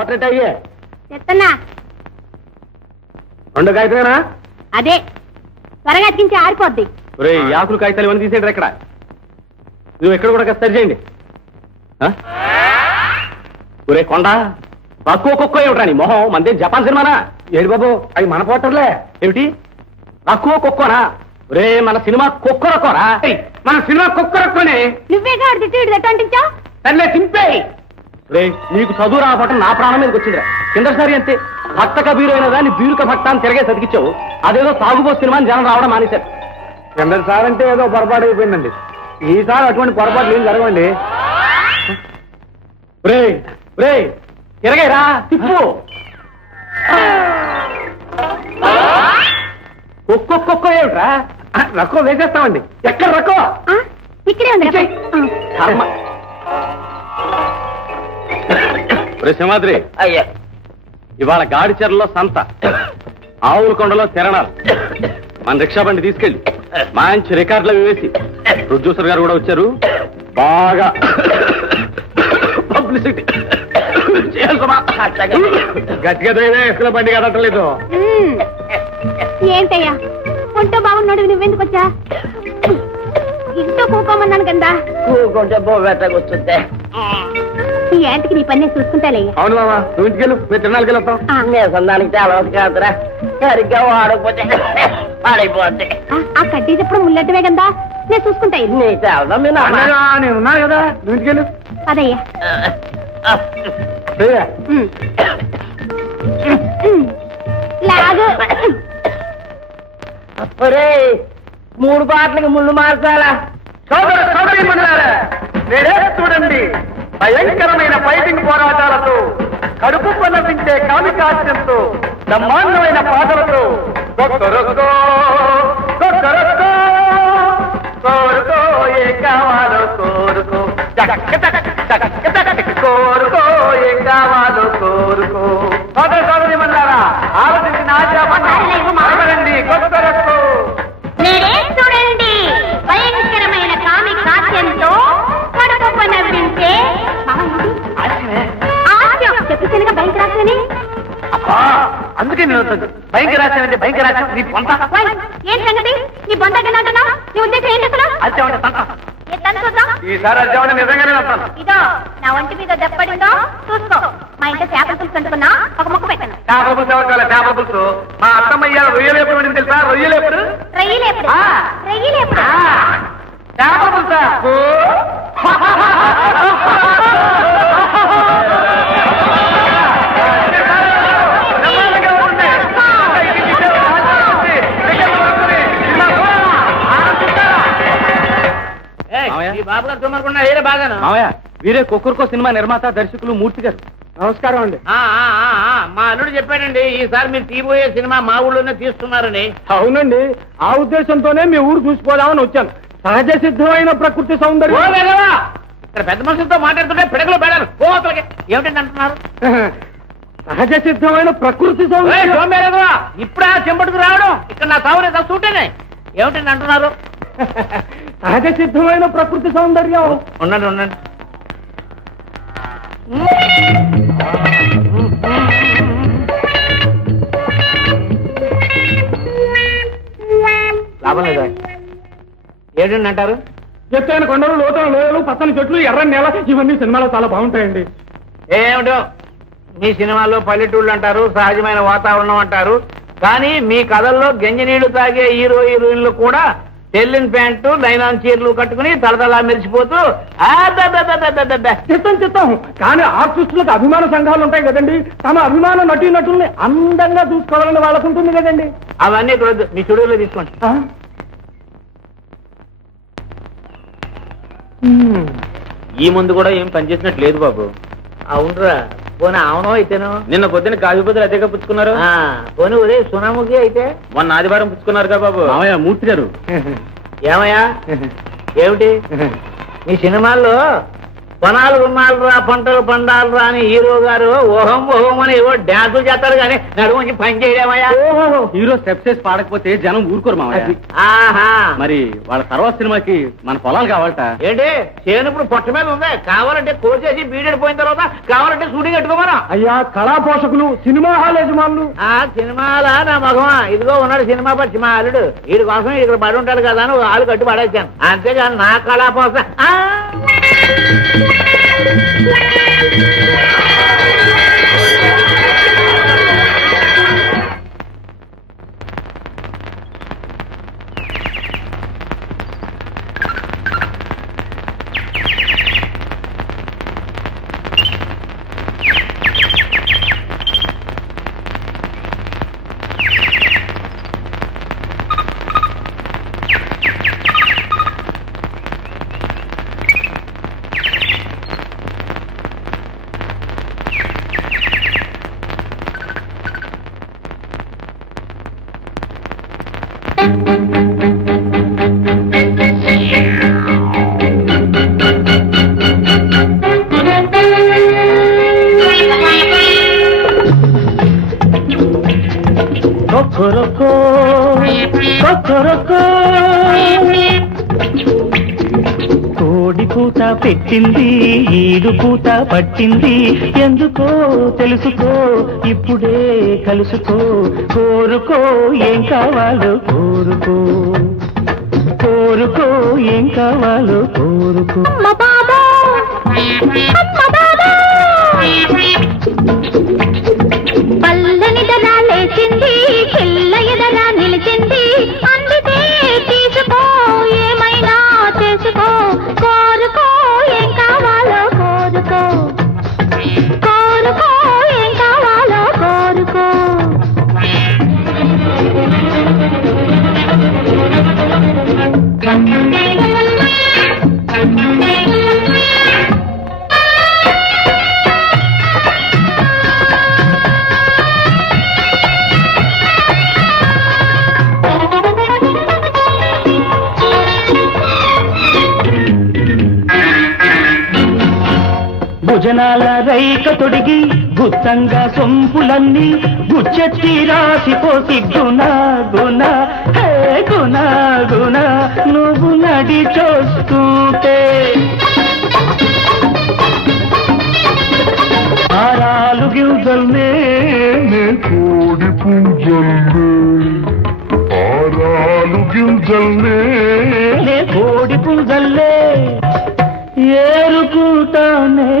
Portrait అయ్యే చెప్తున్నా 2 కాగితమేనా? అదే త్వరగా అతికించి ఆరిపోద్ది. ఆకులు కాగితాలు ఇవన్నీ తీసేయండి ఎక్కడ నువ్వు ఎక్కడ కూడా సరి చేయండి. ఒరే కొండ తక్కువ కుక్క ఏమిట్రా నీ మొహం మందే జపాన్ సినిమానా? ఏడు బాబు అవి మన పోటర్లే ఏమిటి తక్కువ కుక్కనా? ఒరే మన సినిమా కుక్కరకోరా, మన సినిమా కుక్కరక్కునే. నువ్వేగా తిట్టించావు సర్లే చింపేయి. రే నీకు చదువు రావటం నా ప్రాణం మీదకి వచ్చిందిరా. కిందసారి అంతే భక్త కబీరు అయిన దాన్ని బీరుక భక్త అని తిరగే చదివించావు. అదేదో తాగుబో సినిమాని జనం రావడం మానేశారు. కిందసారి అంటే ఏదో పొరపాటు అయిపోయిందండి. ఈసారి అటువంటి పొరపాట్లు ఏం జరగండి. రే రే తిరగైరా తిప్పు. ఒక్కొక్క ఏమిట్రా రక్కో వేసేస్తామండి. ఎక్కడ రక్కో? ఇక్కడే ఉంది. కర్మ. సింహాద్రి అయ్యా, ఇవాళ గాడిచెరలో సంత, ఆవుల కొండలో తిరణాలు. మన రిక్షా బండి తీసుకెళ్ళి మంచి రికార్డులు వేసి ప్రొడ్యూసర్ గారు కూడా వచ్చారు. బాగా పబ్లిసిటీ గట్టిగా ఎక్కడ బండి కదట్టలేదు. ఏంటయ్యా ఒంటో బాగున్నాడు, నువ్వెందుకు వచ్చా? ఇంట్లో కూకోమన్నాను కదా. కూకుంటే బోబెట్టకొచ్చుంటే ఈ యాంటికి నీ పని చూసుకుంటాలే. అవును బాబా, నువ్వు ఇంటికెళ్ళు, మేము తిరణాలకి వెళ్తాం. నేసందానికి చాలా కాదురా, సరిగ్గా వాడకపోతే పాడైపోద్ది. ఆ కడ్డీ చెప్పడం ముల్లడ్డమే కదా, నేను చూసుకుంటా. నీ చాలా నేనున్నా కదా, నువ్వు ఇంటికెళ్ళు. అదయ్యా లాగు. 3 పాటలకి ముళ్ళు మార్చాలా? చూడండి, భయంకరమైన ఫైటింగ్ పోరాటాలతో, కడుపు పన్నపించే కామికాస్యంతో, బ్రహ్మాండమైన పాటలతో కోరుకో ఏ కావాలో కోరుకో, కోరుకో ఏ కావాలో కోరుకో. సోదరి మన్నారా ఆలోచించిన ఆచారండి కొత్తరక్కో. చూడండి, భయంకరమైన కామి కాస్యంతో కడుపు నవ్వించే చెప్పినగా భయంకరాశని. అందుకే నేను భయంకరాశం అంటే భయంకరాశం నీ పొంత. ఏం సంగతి? నీ బొంద అంటున్నా? నీ ఉద్దేశం ఏంటి అసలు? ఈసారి అర్జామని నిజంగానే వెళ్తాను. ఇదో నా ఒంటి మీద దెబ్బడిందో చూసుకో. మా ఇంట్లో చేపల పులుసు అంటుకున్నా, ఒక ముక్క పెట్టను. చేపల పులుసు ఎవరు? చేపల పులుసు మా అత్తమ్మ రొయ్యలేపుడు అని తెలుసా? రొయ్యలేపుడు రొయ్యలేపుడు రొయ్యలేపుడు చేపల పులుసా? మావయ్య వీరే కుక్కర్కో సినిమా నిర్మాత దర్శకులు మూర్తి గారు. నమస్కారం అండి. మా అల్లుడు చెప్పాడండి ఈసారి మీరు తీయబోయే సినిమా మా ఊళ్ళోనే తీస్తున్నారని. అవునండి, ఆ ఉద్దేశంతోనే మీ ఊరు చూసిపోదామని వచ్చాను. సహజ సిద్ధమైన ప్రకృతి సౌందర్యం. ఇక్కడ పెద్ద మనుషులతో మాట్లాడుతుంటే పిడకలు పెడారు కోతలకి ఏమిటండి అంటున్నారు? సహజ సిద్ధమైన ప్రకృతి సౌందర్యం. ఇప్పుడా చెంపట్టుకు రావడం? ఇక్కడ నా సావునే తస్తుంటేనే ఏమిటండి అంటున్నారు? సహజ సిద్ధమైన ప్రకృతి సౌందర్యం. ఉండండి ఉండండి. లాభం లేదా? ఏంటండి అంటారు? ఎత్తైన కొండలు, లోతైన లోయలు, పచ్చని చెట్లు, ఎర్రని నేల, ఇవన్నీ సినిమాలో చాలా బాగుంటాయండి. ఏమిటో మీ సినిమాల్లో పల్లెటూళ్ళు అంటారు, సహజమైన వాతావరణం అంటారు, కానీ మీ కథల్లో గంజినీళ్లు తాగే హీరోయిన్లు కూడా తెల్లిన ప్యాంటు, లైనాన్ చీరలు కట్టుకుని తలతలా మెరిసిపోతూ చిత్తం కానీ ఆర్టిస్టులకు అభిమాన సంఘాలు ఉంటాయి కదండి. తమ అభిమాన నటీనటుల్ని అందంగా చూసుకోవాలని వాళ్ళకు ఉంటుంది కదండి. అవన్నీ ఇక్కడ మీ స్టూడియోలో తీసుకోండి. ఈ ముందు కూడా ఏం పనిచేసినట్టు లేదు బాబు. అవునరా, పోనీ అవునో అయితేనో. నిన్న పొద్దున కాజుపతులు అదేగా పుచ్చుకున్నారు. పోనీ ఉదే సునాముఖి అయితే మొన్న ఆదివారం పుచ్చుకున్నారుగా బాబు. మామయ్య మూర్తి గారు. ఏమయ్యా ఏమిటి మీ సినిమాల్లో వనాలు ఉన్నాలురా పంటలు పండాలరా అని హీరో గారు ఓహం ఓహం అని ఏవో డ్యాన్సులు చేస్తారు కానీ నడుముంచి పని చేయలేమయ్యా. హీరో స్టెప్స్ వేసి పాడకపోతే జనం ఊరుకోరు మామయ్య. ఆహా మరి వాళ్ళ తర్వాత సినిమాకి మన పొలాలు కావాలట. ఏంటి చేను ఇప్పుడు పొట్ట మీద ఉంది, కావాలంటే కోసేసి బీడెడిపోయిన తర్వాత కావాలంటే షూటింగ్ కట్టుకోమరా. అయ్యా కళా పోషకులు, సినిమా హాల్ యజమానులు. ఆ సినిమాలా నా మగమా ఇదిగో ఉన్నాడు సినిమా పరిచి మా అల్లుడు, వీడి కోసం ఇక్కడ పడి ఉంటాడు కదా అని ఆలు కట్టి పడేసాను, అంతేగాని నా కళాపోస. కోడి కూత పెట్టింది, ఈడు కూత పట్టింది, ఎందుకో తెలుసుకో ఇప్పుడే కలుసుకో, కోరుకో ఏం కావాలో కోరుకో, కోరుకో ఏం కావాలో కోరుకో. పల్లెనిదరా లేచింది, పిల్ల ఎదరా నిలిచింది, అందుకే తీసుకో ఏమైనా చేసుకో, కోరుకో ఏం కావాలో కోరుకో, కోరుకో ఏం కావాలో కోరుకో. భుజనాల రైక తొడిగి గుత్తంగా సొంపులన్నీ గుచ్చెత్తి రాసిపోసి గుణ గుణ హే గుణ గుణ నువ్వు నడి చూస్తుంటే ఆరాలు గిల్జల్నే కోడి పూజల్నే ఆరాలు గింజల్నే నే కోడి పుంజల్లే ఏరుకుంటానే,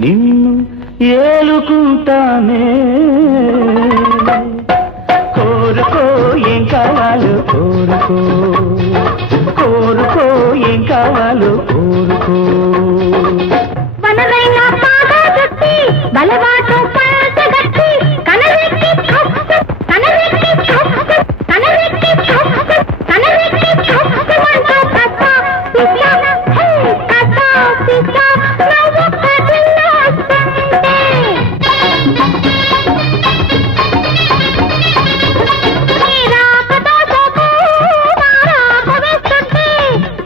నిన్ను ఏలుకుంటానే, కోరుకో ఏం కావాలో కోరుకో, కోరుకో ఏం కావాలో కోరుకో. వనరైనా పాగా చుట్టి బలవాటు పరచగట్టి కనరెక్కి కనరెక్కి కనరెక్కి కనరెక్కి కనరెక్కి కథ పిల్ల హే కథ పిల్ల నవ్వు కథల్లో వస్తుంటే నీరా కథ సోకు మారా పవేస్తుంటే,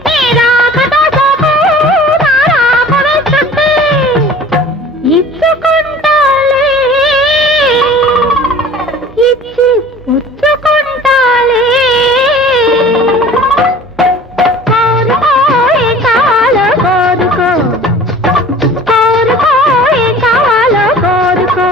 నీరా కథ సోకు మారా పవేస్తుంటే ఇచ్చుకుంటాలే, ఇచ్చి పుచ్చుకుంటాలే, కోరుకో ఏం కావాలో కోరుకో, కోరుకో ఏం కావాలో కోరుకో.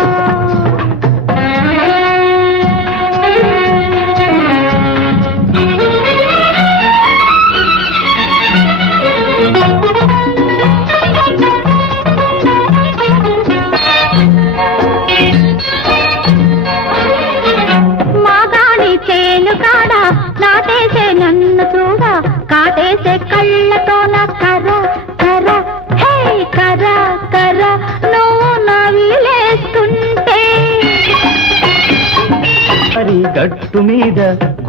మాగాడి చేను కాడ నాటేసే నన్ను చూడ, కాటేసే కళ్ళతో నా కర్ర కర్ర హే కర్ర కర్ర నువ్వు నవిలేస్తుంటే మరి గట్టు మీద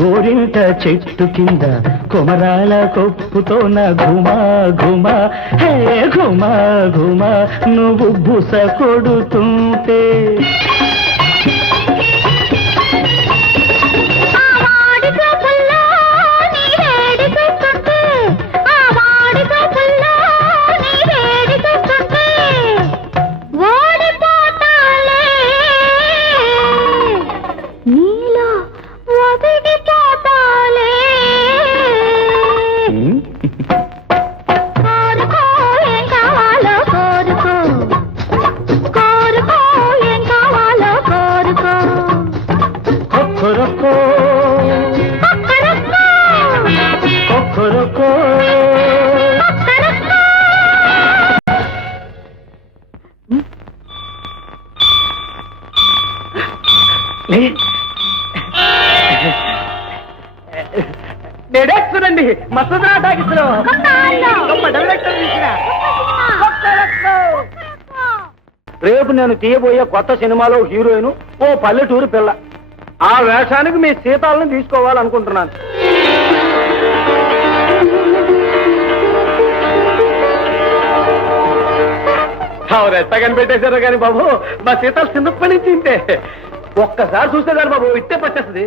గోరింట చెట్టు కింద కొమరాల కొప్పుతోన ఘుమా ఘుమా హే ఘుమా ఘుమా నువ్వు బుస కొడుతుంటే ఆ వాడి చూపుల్లో నీ వేడి చూస్తుంటే, ఆ వాడి చూపుల్లో చూడండి మసూదరా టాకీస్ లో డైరెక్టర్ రేపు నేను తీయబోయే కొత్త సినిమాలో హీరోయిన్ ఓ పల్లెటూరు పిల్ల. ఆ వేషానికి మీ సీతాలను తీసుకోవాలనుకుంటున్నాను. ఎంత కనిపెట్టేశారో కానీ బాబు, మా సీతాలు చిన్నప్పటి నుంచి ఇంతే. ఒక్కసారి చూసేదాన్ని బాబు ఇట్టే పచ్చేస్తుంది.